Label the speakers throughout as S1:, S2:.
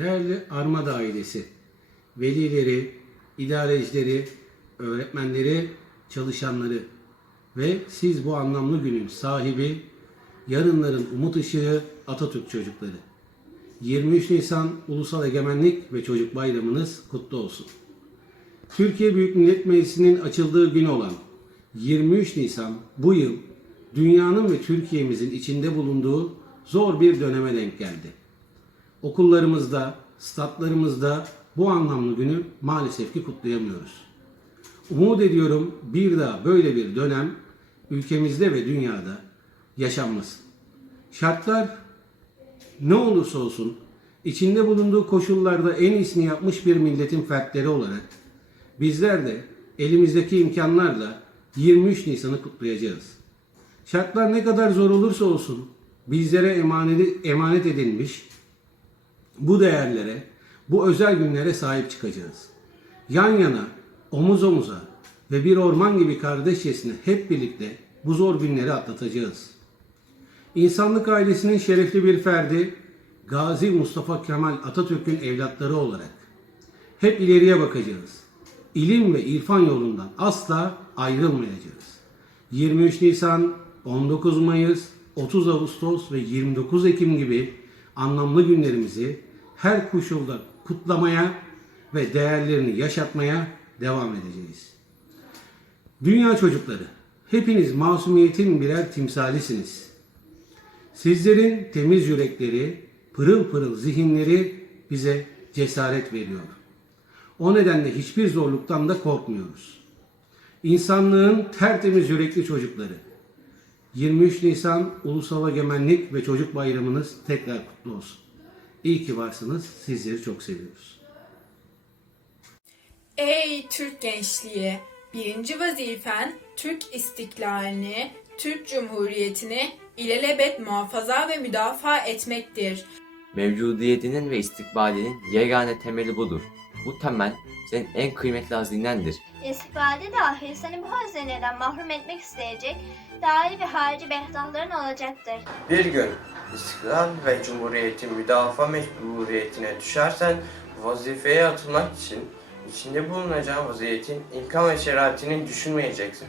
S1: değerli Armada ailesi, velileri, idarecileri, öğretmenleri, çalışanları ve siz bu anlamlı günün sahibi, yarınların umut ışığı Atatürk çocukları. 23 Nisan Ulusal Egemenlik ve Çocuk Bayramınız kutlu olsun. Türkiye Büyük Millet Meclisi'nin açıldığı gün olan 23 Nisan bu yıl dünyanın ve Türkiye'mizin içinde bulunduğu zor bir döneme denk geldi. Okullarımızda, statlarımızda bu anlamlı günü maalesef ki kutlayamıyoruz. Umut ediyorum bir daha böyle bir dönem ülkemizde ve dünyada yaşanmasın. Şartlar ne olursa olsun içinde bulunduğu koşullarda en iyisini yapmış bir milletin fertleri olarak bizler de elimizdeki imkanlarla 23 Nisan'ı kutlayacağız. Şartlar ne kadar zor olursa olsun bizlere emanet, emanet edilmiş bu değerlere, bu özel günlere sahip çıkacağız. Yan yana, omuz omuza ve bir orman gibi kardeşçesine hep birlikte bu zor günleri atlatacağız. İnsanlık ailesinin şerefli bir ferdi Gazi Mustafa Kemal Atatürk'ün evlatları olarak hep ileriye bakacağız. İlim ve irfan yolundan asla ayrılmayacağız. 23 Nisan, 19 Mayıs, 30 Ağustos ve 29 Ekim gibi anlamlı günlerimizi her koşulda kutlamaya ve değerlerini yaşatmaya devam edeceğiz. Dünya çocukları, hepiniz masumiyetin birer timsalisiniz. Sizlerin temiz yürekleri, pırıl pırıl zihinleri bize cesaret veriyor. O nedenle hiçbir zorluktan da korkmuyoruz. İnsanlığın tertemiz yürekli çocukları. 23 Nisan Ulusal Egemenlik ve Çocuk Bayramınız tekrar kutlu olsun. İyi ki varsınız. Sizleri çok seviyoruz.
S2: Ey Türk gençliği! Birinci vazifen Türk istiklalini, Türk Cumhuriyeti'ni ilelebet muhafaza ve müdafaa etmektir.
S3: Mevcudiyetinin ve istikbalinin yegane temeli budur. Bu temel senin en kıymetli hazinendir.
S4: İstikbalde dahi seni bu hazineden mahrum etmek isteyecek dahil ve harici behzahların olacaktır.
S5: Bir gün istiklal ve cumhuriyetin müdafaa mecburiyetine düşersen vazifeye atılmak için içinde bulunacağın vaziyetin imkan ve şeraitini düşünmeyeceksin.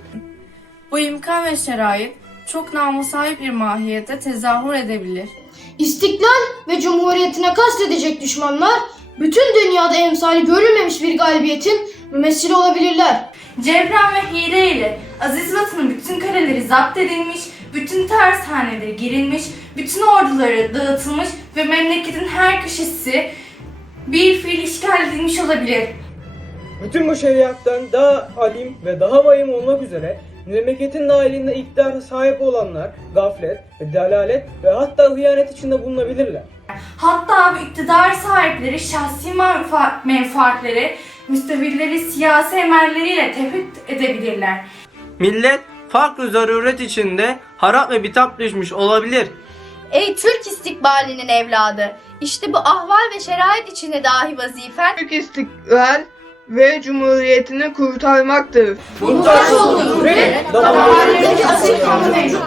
S6: Bu imkan ve şerait çok namı sahip bir mahiyette tezahür edebilir.
S7: İstiklal ve cumhuriyetine kastedecek düşmanlar bütün dünyada emsali görülmemiş bir galibiyetin mümessili olabilirler.
S6: Cebren ve hile ile Aziz Vatan'ın bütün kaleleri zapt edilmiş, bütün tersaneleri girilmiş, bütün orduları dağıtılmış ve memleketin her köşesi bir fiil işgal edilmiş olabilir.
S8: Bütün bu şeriattan daha alim ve daha vahim olmak üzere memleketin dahilinde iktidara sahip olanlar gaflet dalalet ve hatta hıyanet içinde bulunabilirler.
S6: Hatta bu iktidar sahipleri şahsi menfa- menfaatleri, müstevilleri siyasi emelleriyle tefrit edebilirler.
S8: Millet farklı zaruret içinde harap ve bitap düşmüş olabilir.
S9: Ey Türk istikbalinin evladı! İşte bu ahval ve şerait içinde dahi vazifen
S10: Türk istiklal ve cumhuriyetini kurtarmaktır.
S7: Muhtaç olduğu cumhuriyet, damarlarındaki asil kanlı mevcut.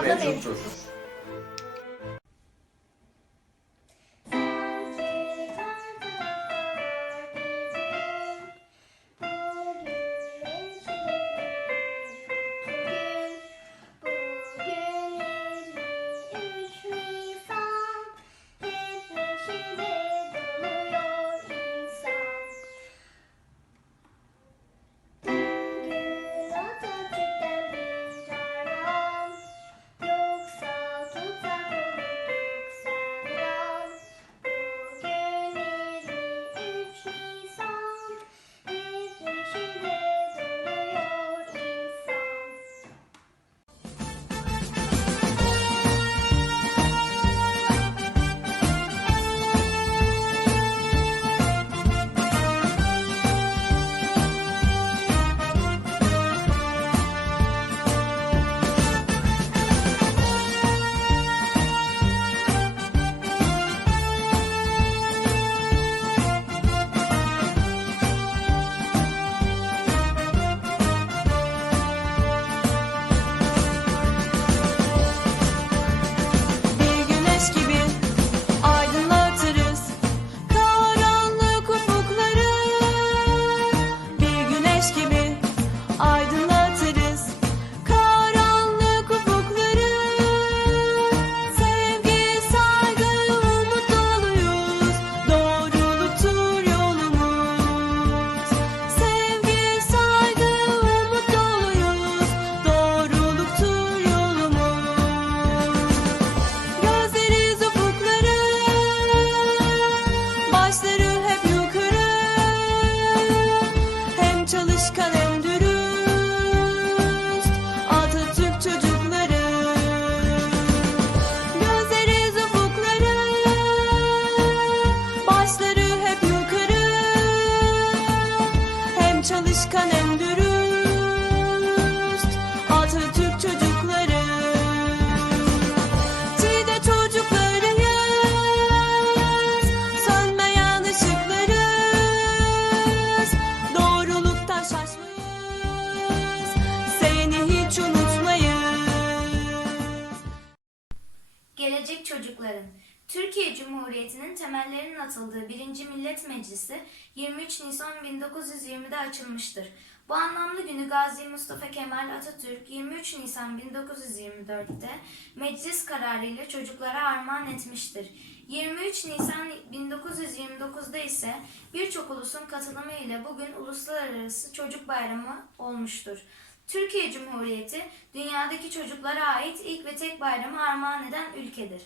S4: 23 Nisan 1920'de açılmıştır. Bu anlamlı günü Gazi Mustafa Kemal Atatürk 23 Nisan 1924'te meclis kararıyla çocuklara armağan etmiştir. 23 Nisan 1929'da ise birçok ulusun katılımı ile bugün Uluslararası Çocuk Bayramı olmuştur. Türkiye Cumhuriyeti dünyadaki çocuklara ait ilk ve tek bayramı armağan eden ülkedir.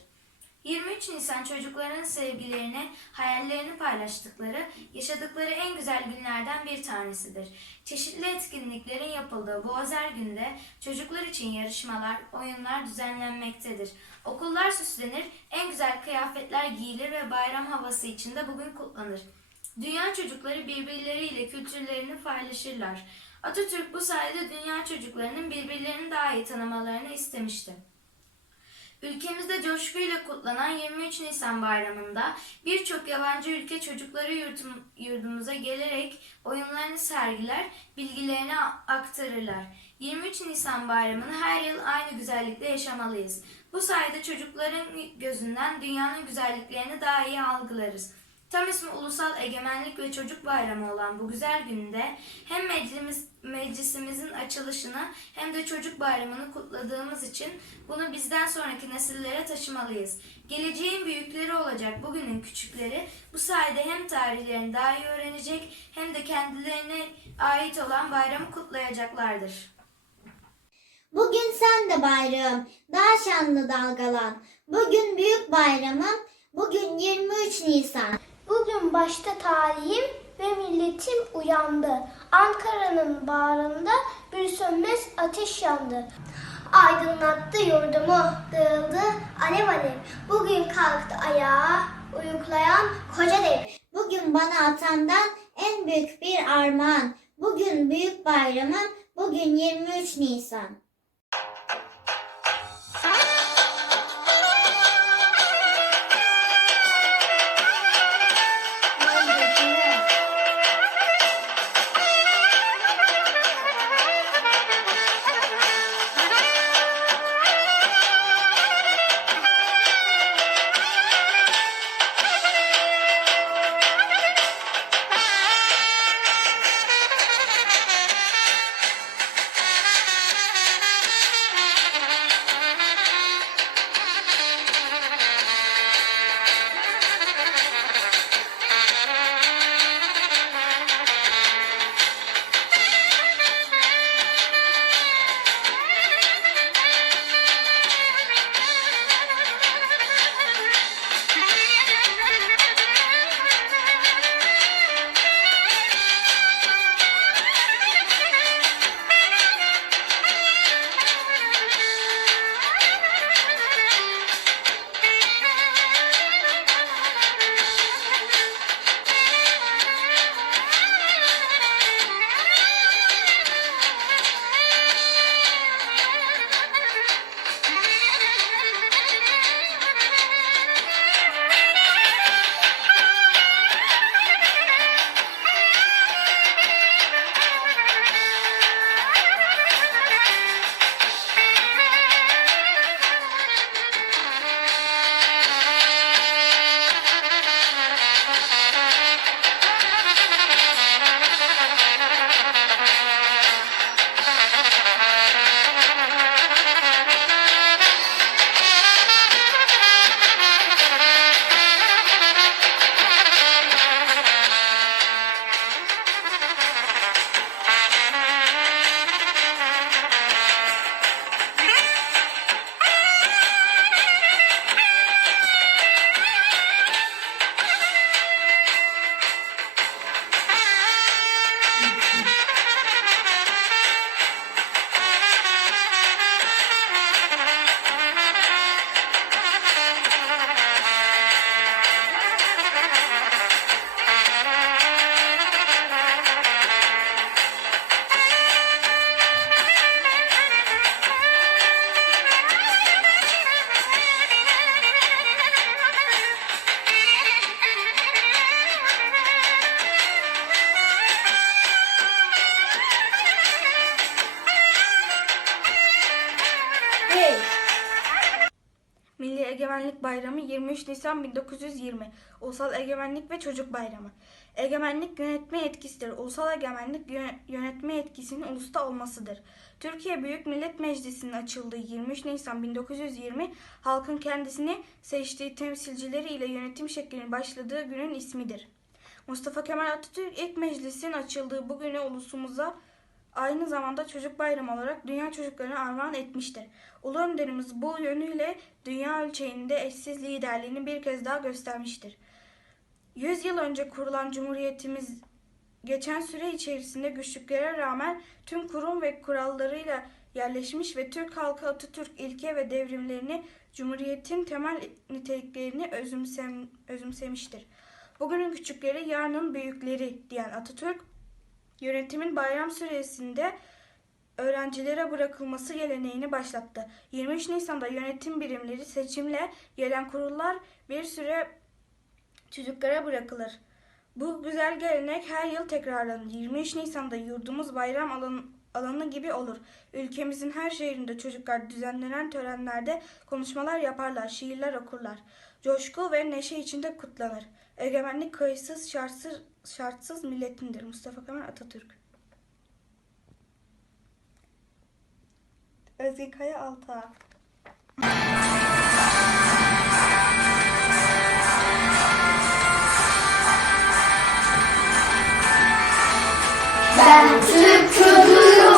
S4: 23 Nisan çocukların sevgilerini, hayallerini paylaştıkları, yaşadıkları en güzel günlerden bir tanesidir. Çeşitli etkinliklerin yapıldığı bu özel günde çocuklar için yarışmalar, oyunlar düzenlenmektedir. Okullar süslenir, en güzel kıyafetler giyilir ve bayram havası içinde bugün kutlanır. Dünya çocukları birbirleriyle kültürlerini paylaşırlar. Atatürk bu sayede dünya çocuklarının birbirlerini daha iyi tanımalarını istemişti. Ülkemizde coşkuyla kutlanan 23 Nisan bayramında birçok yabancı ülke çocukları yurtum- yurdumuza gelerek oyunlarını sergiler, bilgilerini aktarırlar. 23 Nisan bayramını her yıl aynı güzellikte yaşamalıyız. Bu sayede çocukların gözünden dünyanın güzelliklerini daha iyi algılarız. Tam ismi Ulusal Egemenlik ve Çocuk Bayramı olan bu güzel günde hem meclis, meclisimizin açılışını hem de çocuk bayramını kutladığımız için bunu bizden sonraki nesillere taşımalıyız. Geleceğin büyükleri olacak bugünün küçükleri bu sayede hem tarihlerini daha iyi öğrenecek hem de kendilerine ait olan bayramı kutlayacaklardır.
S11: Bugün sen de bayrağım, daha şanlı dalgalan. Bugün büyük bayramım, bugün 23 Nisan.
S7: Bugün başta tarihim ve milletim uyandı. Ankara'nın bağrında bir sönmez ateş yandı. Aydınlattı yurdumu, dağıldı alev alev. Bugün kalktı ayağa, uyuklayan koca dev.
S11: Bugün bana atamdan en büyük bir armağan. Bugün büyük bayramım, bugün 23 Nisan.
S6: Bayramı 23 Nisan 1920 Ulusal Egemenlik ve Çocuk Bayramı Egemenlik yönetme yetkisidir. Ulusal egemenlik yö- yönetme yetkisinin ulusta olmasıdır. Türkiye Büyük Millet Meclisi'nin açıldığı 23 Nisan 1920 halkın kendisini seçtiği temsilcileri ile yönetim şeklinin başladığı günün ismidir. Mustafa Kemal Atatürk ilk meclisin açıldığı bu günü ulusumuza aynı zamanda çocuk bayramı olarak dünya çocuklarına armağan etmiştir. Ulu önderimiz bu yönüyle dünya ölçeğinde eşsiz liderliğini bir kez daha göstermiştir. 100 yıl önce kurulan Cumhuriyetimiz geçen süre içerisinde güçlüklere rağmen tüm kurum ve kurallarıyla yerleşmiş ve Türk halkı Atatürk ilke ve devrimlerini Cumhuriyetin temel niteliklerini özümsem, özümsemiştir. Bugünün küçükleri yarının büyükleri diyen Atatürk, yönetimin bayram süresinde öğrencilere bırakılması geleneğini başlattı. 23 Nisan'da yönetim birimleri seçimle gelen kurullar bir süre çocuklara bırakılır. Bu güzel gelenek her yıl tekrarlanır. 23 Nisan'da yurdumuz bayram alanı, alanı gibi olur. Ülkemizin her şehrinde çocuklar düzenlenen törenlerde konuşmalar yaparlar, şiirler okurlar. Coşku ve neşe içinde kutlanır. Egemenlik kayıtsız, şartsız, şartsız milletindir. Mustafa Kemal Atatürk. Özge Kaya Altağ
S12: Ben Türk çocuğuyum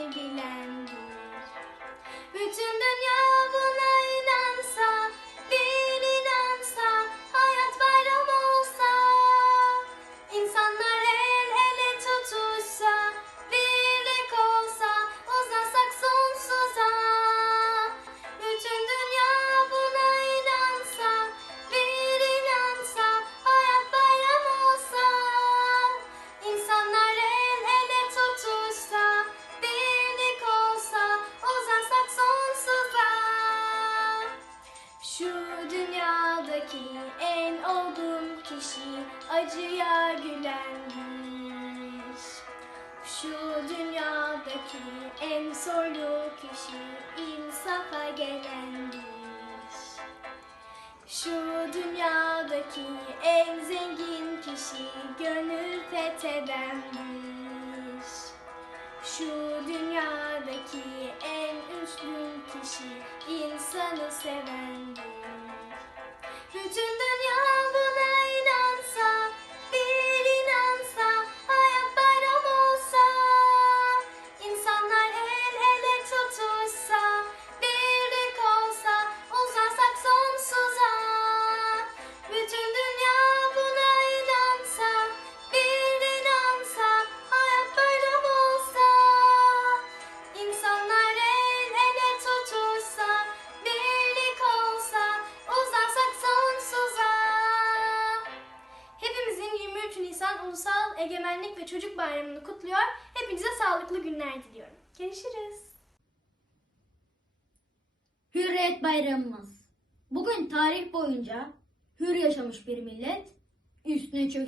S13: Bütün dünya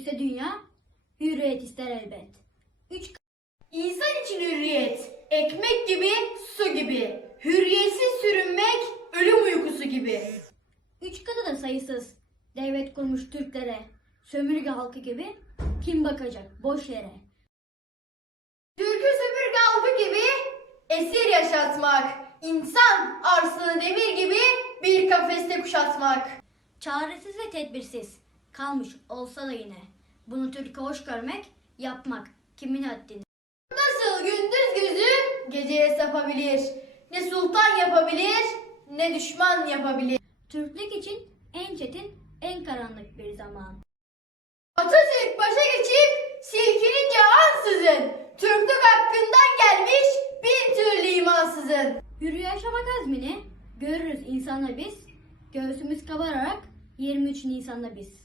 S14: çökse dünya, hürriyet ister elbet. Üç
S9: İnsan için hürriyet, ekmek gibi, su gibi. Hürriyetsiz sürünmek, ölüm uykusu gibi.
S14: Üç katı da sayısız. Devlet kurmuş Türklere, sömürge halkı gibi kim bakacak boş yere.
S9: Türkü sömürge halkı gibi esir yaşatmak. İnsan arslanı demir gibi bir kafeste kuşatmak.
S14: Çaresiz ve tedbirsiz kalmış olsa da yine bunu Türk'e hoş görmek, yapmak kimin haddine.
S9: Nasıl gündüz gözü geceye sapabilir. Ne sultan yapabilir ne düşman yapabilir.
S14: Türklük için en çetin, en karanlık bir zaman.
S9: Atatürk başa geçip silkinince ansızın Türklük hakkından gelmiş bin türlü imansızın.
S14: Hür yaşamak azmini görürüz insanla biz, göğsümüz kabararak 23 Nisan'da biz.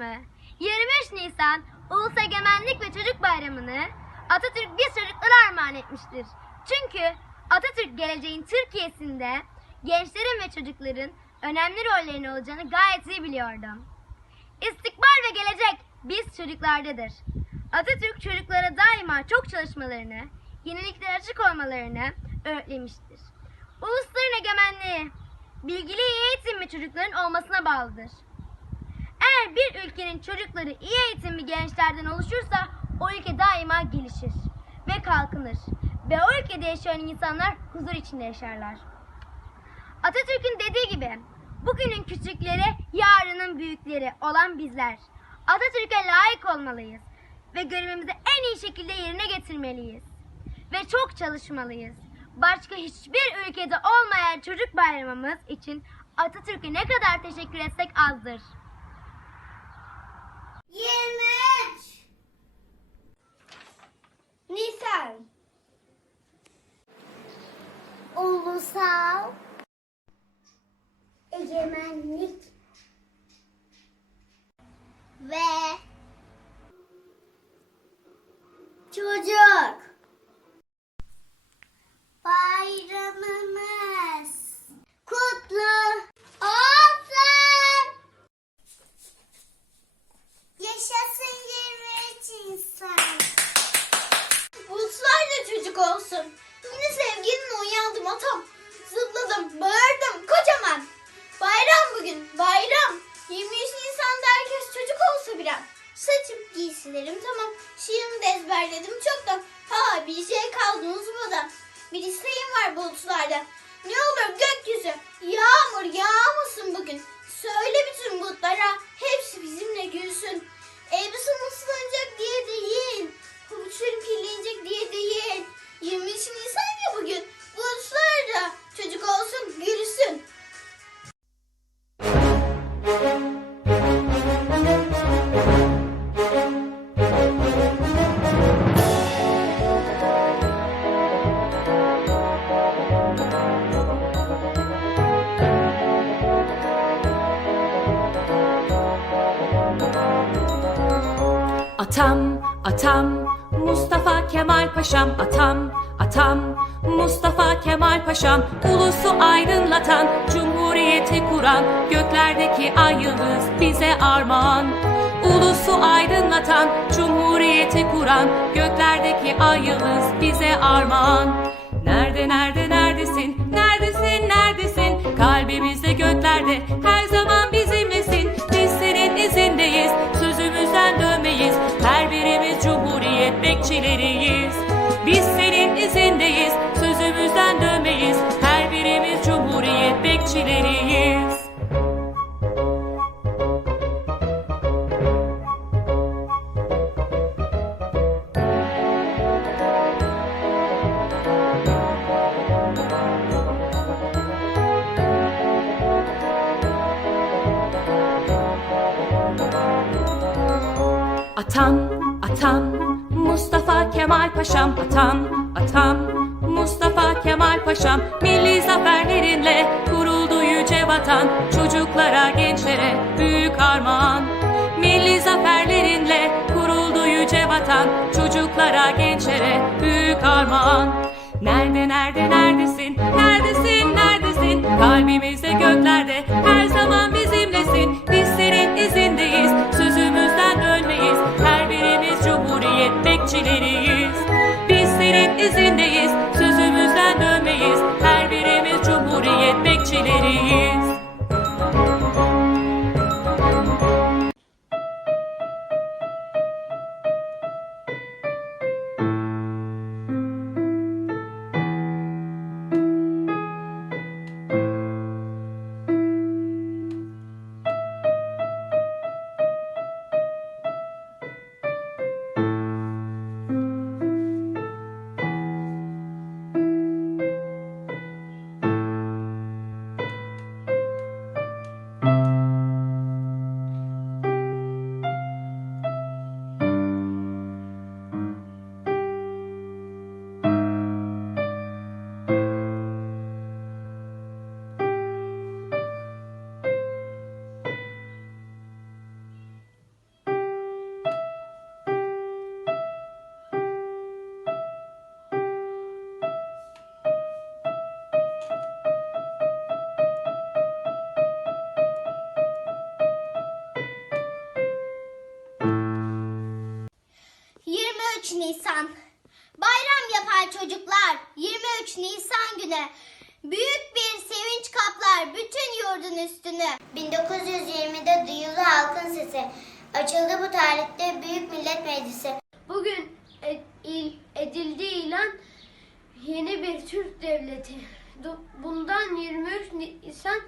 S14: Bayramı. 23 Nisan Ulus Egemenlik ve Çocuk Bayramı'nı Atatürk biz çocuklara armağan etmiştir. Çünkü Atatürk geleceğin Türkiye'sinde gençlerin ve çocukların önemli rollerinin olacağını gayet iyi biliyordum. İstikbal ve gelecek biz çocuklardadır. Atatürk çocuklara daima çok çalışmalarını, yeniliklere açık olmalarını öğütlemiştir. Ulusların egemenliği, bilgili iyi eğitimli çocukların olmasına bağlıdır. Eğer bir ülkenin çocukları iyi eğitimli gençlerden oluşursa o ülke daima gelişir ve kalkınır ve o ülkede yaşayan insanlar huzur içinde yaşarlar. Atatürk'ün dediği gibi bugünün küçükleri yarının büyükleri olan bizler Atatürk'e layık olmalıyız ve görevimizi en iyi şekilde yerine getirmeliyiz ve çok çalışmalıyız. Başka hiçbir ülkede olmayan çocuk bayramımız için Atatürk'e ne kadar teşekkür etsek azdır.
S15: 23
S16: Nisan
S15: Ulusal Egemenlik ve Çocuk Bayramımız kutlu olsun. Atam,
S17: atam, Mustafa Kemal Paşam, atam, atam, Mustafa Kemal Paşam, ulusu aydınlatan, cumhuriyeti kuran, göklerdeki ay yıldız bize armağan. Ulusu aydınlatan, cumhuriyeti kuran, göklerdeki ay yıldız bize armağan. Nerede, nerede, neredesin, neredesin, neredesin, kalbimizde göklerde, her zaman bizimlesin, biz senin izindeyiz, sözümüzden dönmeyiz, cumhuriyet bekçileriyiz. Biz senin izindeyiz, sözümüzden dönmeyiz, her birimiz cumhuriyet bekçileriyiz. Atam, atam, Mustafa Kemal Paşam Atam, atam, Mustafa Kemal Paşam Milli zaferlerinle kuruldu yüce vatan. Çocuklara, gençlere büyük armağan. Milli zaferlerinle kuruldu yüce vatan. Çocuklara, gençlere büyük armağan. Nerede, nerede, neredesin? Neredesin, neredesin? Kalbimizde göklerde her zaman bizimlesin. Biz senin izindeyiz, senin izindeyiz, sözümüzden dönmeyiz. Her birimiz cumhuriyet bekçileriyiz
S7: Nisan. Bayram yapar çocuklar. 23 Nisan günü. Büyük bir sevinç kaplar bütün yurdun üstünü. 1920'de duyuldu halkın sesi. Açıldı bu tarihte Büyük Millet Meclisi.
S13: Bugün il- edildi ilan yeni bir Türk devleti. Bundan 23 Nisan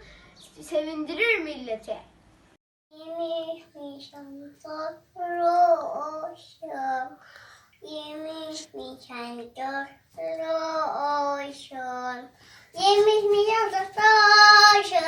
S13: sevindirir milleti.
S7: 23 Nisan Yemiş mi kendi olsun? Yemiş mi yazı taşın?